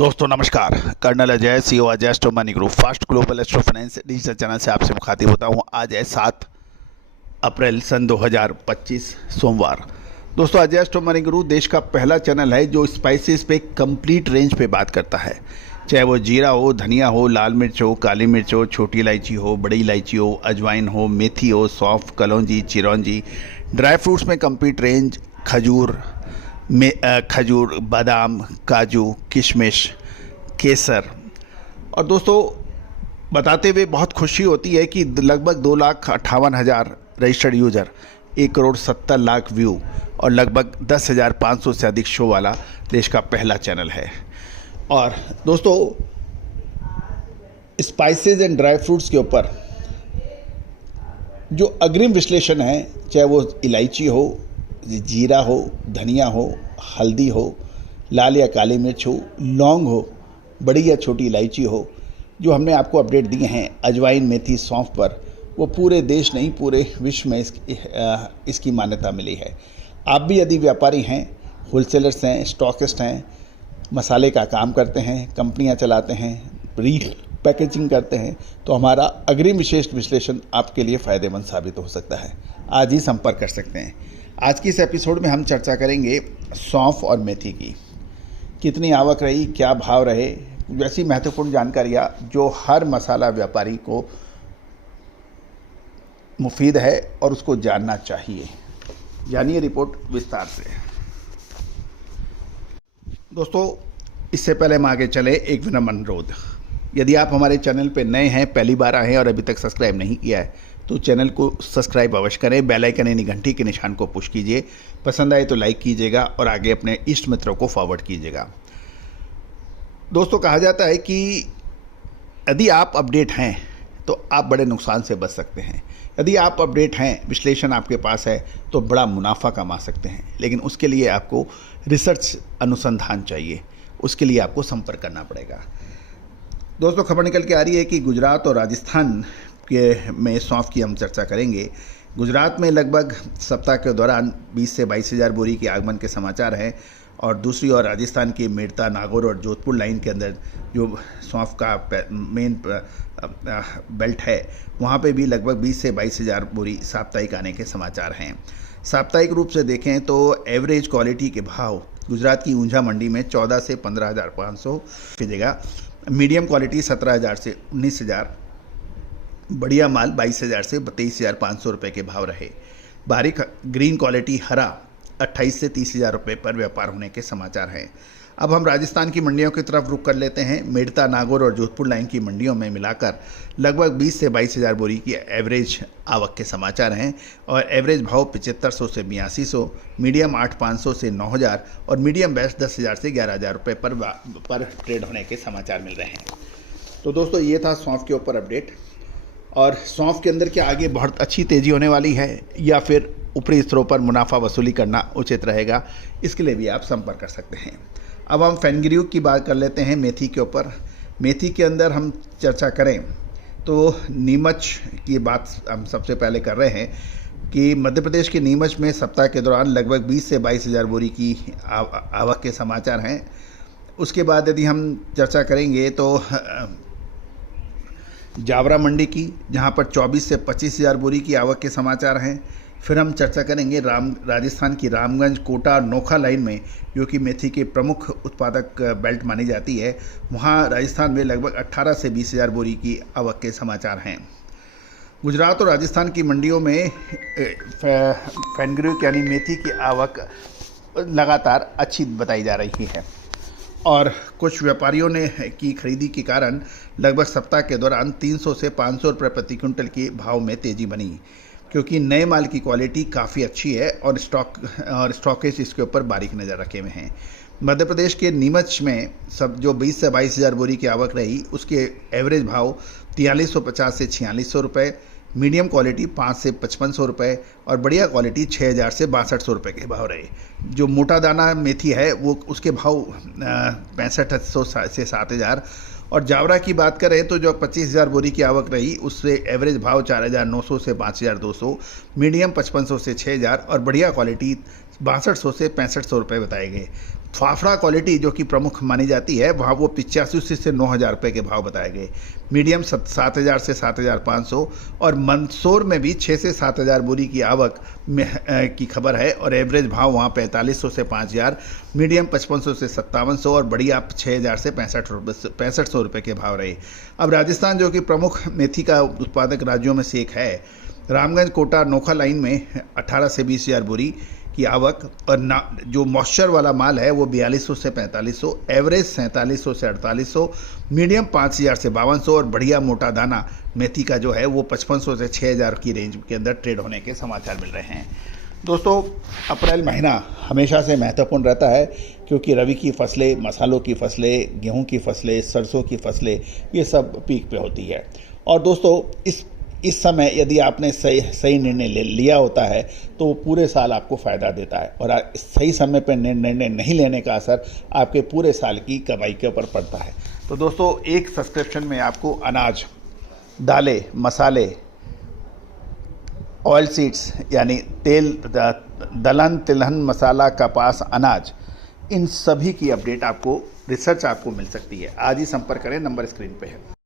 दोस्तों नमस्कार। Colonel Ajay, CEO Ajay astro money group fast global astro finance digital channel से आपसे मुखातिब होता हूं। आज है 7 अप्रैल सन 2025 सोमवार। दोस्तों अजय एस्ट्रो मनी ग्रुप देश का पहला चैनल है जो स्पाइसेस पे कंप्लीट रेंज पे बात करता है, चाहे वो जीरा हो, धनिया हो, लाल मिर्च हो, काली मिर्च हो, छोटी इलायची हो, बड़ी इलायची हो, अजवाइन हो, मेथी हो, सौंफ, कलौंजी, चिरौंजी, ड्राई फ्रूट्स में कंप्लीट रेंज, खजूर, बादाम, काजू, किशमिश, केसर। और दोस्तों बताते हुए बहुत खुशी होती है कि लगभग 2,58,000 रजिस्टर्ड यूज़र, 1,70,00,000 व्यू और लगभग 10,500 से अधिक शो वाला देश का पहला चैनल है। और दोस्तों स्पाइसेस एंड ड्राई फ्रूट्स के ऊपर जो अग्रिम विश्लेषण है, चाहे वो इलायची हो, जीरा हो, धनिया हो, हल्दी हो, लाल या काली मिर्च हो, लौंग हो, बड़ी या छोटी इलायची हो, जो हमने आपको अपडेट दिए हैं अजवाइन, मेथी, सौंफ पर, वो पूरे देश नहीं पूरे विश्व में इसकी मान्यता मिली है। आप भी यदि व्यापारी हैं, होलसेलर्स हैं, स्टॉकिस्ट हैं, मसाले का काम करते हैं, कंपनियां चलाते हैं, पैकेजिंग करते हैं, तो हमारा अग्रिम विशेष विश्लेषण आपके लिए फ़ायदेमंद साबित हो सकता है। आज ही संपर्क कर सकते हैं। आज की इस एपिसोड में हम चर्चा करेंगे सौंफ और मेथी की, कितनी आवक रही, क्या भाव रहे, वैसी महत्वपूर्ण जानकारियाँ जो हर मसाला व्यापारी को मुफीद है और उसको जानना चाहिए। जानिए रिपोर्ट विस्तार से। दोस्तों इससे पहले हम आगे चले, एक विनम्र अनुरोध, यदि आप हमारे चैनल पर नए हैं, पहली बार आए हैं और अभी तक सब्सक्राइब नहीं किया है तो चैनल को सब्सक्राइब अवश्य करें, बेल आइकन यानी घंटी के निशान को पुश कीजिए, पसंद आए तो लाइक कीजिएगा और आगे अपने इष्ट मित्रों को फॉरवर्ड कीजिएगा। दोस्तों कहा जाता है कि यदि आप अपडेट हैं तो आप बड़े नुकसान से बच सकते हैं, यदि आप अपडेट हैं, विश्लेषण आपके पास है तो बड़ा मुनाफा कमा सकते हैं, लेकिन उसके लिए आपको रिसर्च अनुसंधान चाहिए, उसके लिए आपको संपर्क करना पड़ेगा। दोस्तों खबर निकल के आ रही है कि गुजरात और राजस्थान में सौंफ की हम चर्चा करेंगे। गुजरात में लगभग सप्ताह के दौरान 20 से 22,000 बोरी के आगमन के समाचार हैं और दूसरी ओर राजस्थान की मेड़ता, नागौर और जोधपुर लाइन के अंदर जो सौंफ का मेन बेल्ट है, वहाँ पे भी लगभग 20 से 22,000 बोरी साप्ताहिक आने के समाचार हैं। साप्ताहिक रूप से देखें तो एवरेज क्वालिटी के भाव गुजरात की ऊंझा मंडी में 14 से 15,500 की जगह, मीडियम क्वालिटी 17,000 से 19,000, बढ़िया माल 22,000 से 23,500 रुपये के भाव रहे। बारीक ग्रीन क्वालिटी हरा 28 से 30,000 रुपये पर व्यापार होने के समाचार हैं। अब हम राजस्थान की मंडियों की तरफ रुख कर लेते हैं। मेड़ता, नागौर और जोधपुर लाइन की मंडियों में मिलाकर लगभग 20 से 22,000 बोरी की एवरेज आवक के समाचार हैं और एवरेज भाव 7500 से 8200, मीडियम 8,500 से 9,000 और मीडियम बेस्ट 10,000 से 11,000 रुपये पर ट्रेड होने के समाचार मिल रहे हैं। तो दोस्तों ये था सौंफ के ऊपर अपडेट। और सौंफ के अंदर क्या आगे बहुत अच्छी तेज़ी होने वाली है या फिर ऊपरी स्तरों पर मुनाफा वसूली करना उचित रहेगा, इसके लिए भी आप संपर्क कर सकते हैं। अब हम फेनग्रीक की बात कर लेते हैं मेथी के ऊपर। मेथी के अंदर हम चर्चा करें तो नीमच की बात हम सबसे पहले कर रहे हैं कि मध्य प्रदेश के नीमच में सप्ताह के दौरान लगभग 20 से 22,000 बोरी की आवक के समाचार हैं। उसके बाद यदि हम चर्चा करेंगे तो जावरा मंडी की, जहां पर 24 से 25,000 बोरी की आवक के समाचार हैं। फिर हम चर्चा करेंगे राजस्थान की रामगंज, कोटा और नोखा लाइन में, जो कि मेथी के प्रमुख उत्पादक बेल्ट मानी जाती है, वहां राजस्थान में लगभग 18 से 20,000 बोरी की आवक के समाचार हैं। गुजरात और राजस्थान की मंडियों में फेनग्रीक यानी मेथी की आवक लगातार अच्छी बताई जा रही है और कुछ व्यापारियों ने की खरीदी के कारण लगभग सप्ताह के दौरान 300 से 500 रुपये प्रति क्विंटल के भाव में तेज़ी बनी, क्योंकि नए माल की क्वालिटी काफ़ी अच्छी है और स्टॉकेज इसके ऊपर बारीक नज़र रखे हुए हैं। मध्य प्रदेश के नीमच में सब जो 20 से 22,000 बोरी की आवक रही, उसके एवरेज भाव 4350 से 4600 रुपये, मीडियम क्वालिटी 5 से 5500 रुपये और बढ़िया क्वालिटी 6,000 से 6200 रुपये के भाव रहे। जो मोटा दाना मेथी है वो उसके भाव 6500 से 7,000 और जावरा की बात करें तो जो 25,000 बोरी की आवक रही उससे एवरेज भाव 4,900 से 5,200, मीडियम 5,500 से 6,000 और बढ़िया क्वालिटी 6200 से 6500 रुपये बताए गए। फाफड़ा क्वालिटी जो कि प्रमुख मानी जाती है, वहाँ वो 85 से 9,000 रुपये के भाव बताए गए। मीडियम 7,000 से 7,500 और मंदसौर में भी 6 से 7,000 बोरी की आवक में की खबर है और एवरेज भाव वहाँ 4,500 से 5,000, मीडियम 5,500 से 5,700 और बढ़िया 6,000 से 6,500 रुपये के भाव रहे। अब राजस्थान जो कि प्रमुख मेथी का उत्पादक राज्यों में से एक है, रामगंज कोटा नोखा लाइन में 18 से 20,000 बोरी की आवक और जो मॉइस्चर वाला माल है वो 4,200 से 4,500, एवरेज 4700 से 4,800, मीडियम 5,000 से 5,200 और बढ़िया मोटा दाना मेथी का जो है वो 5,500 से 6,000 की रेंज के अंदर ट्रेड होने के समाचार मिल रहे हैं। दोस्तों, अप्रैल महीना हमेशा से महत्वपूर्ण रहता है क्योंकि रबी की फसलें, मसालों की फसलें, गेहूं की फसलें, सरसों की फसलें, ये सब पीक पे होती है। और दोस्तों, इस समय यदि आपने सही निर्णय लिया होता है तो वो पूरे साल आपको फ़ायदा देता है और सही समय पर निर्णय नहीं लेने का असर आपके पूरे साल की कमाई के ऊपर पड़ता है। तो दोस्तों, एक सब्सक्रिप्शन में आपको अनाज, दालें, मसाले, ऑयल सीड्स यानी तेल, दलहन, तिलहन, मसाला, कपास, अनाज, इन सभी की अपडेट आपको, रिसर्च आपको मिल सकती है। आज ही संपर्क करें, नंबर स्क्रीन पे है।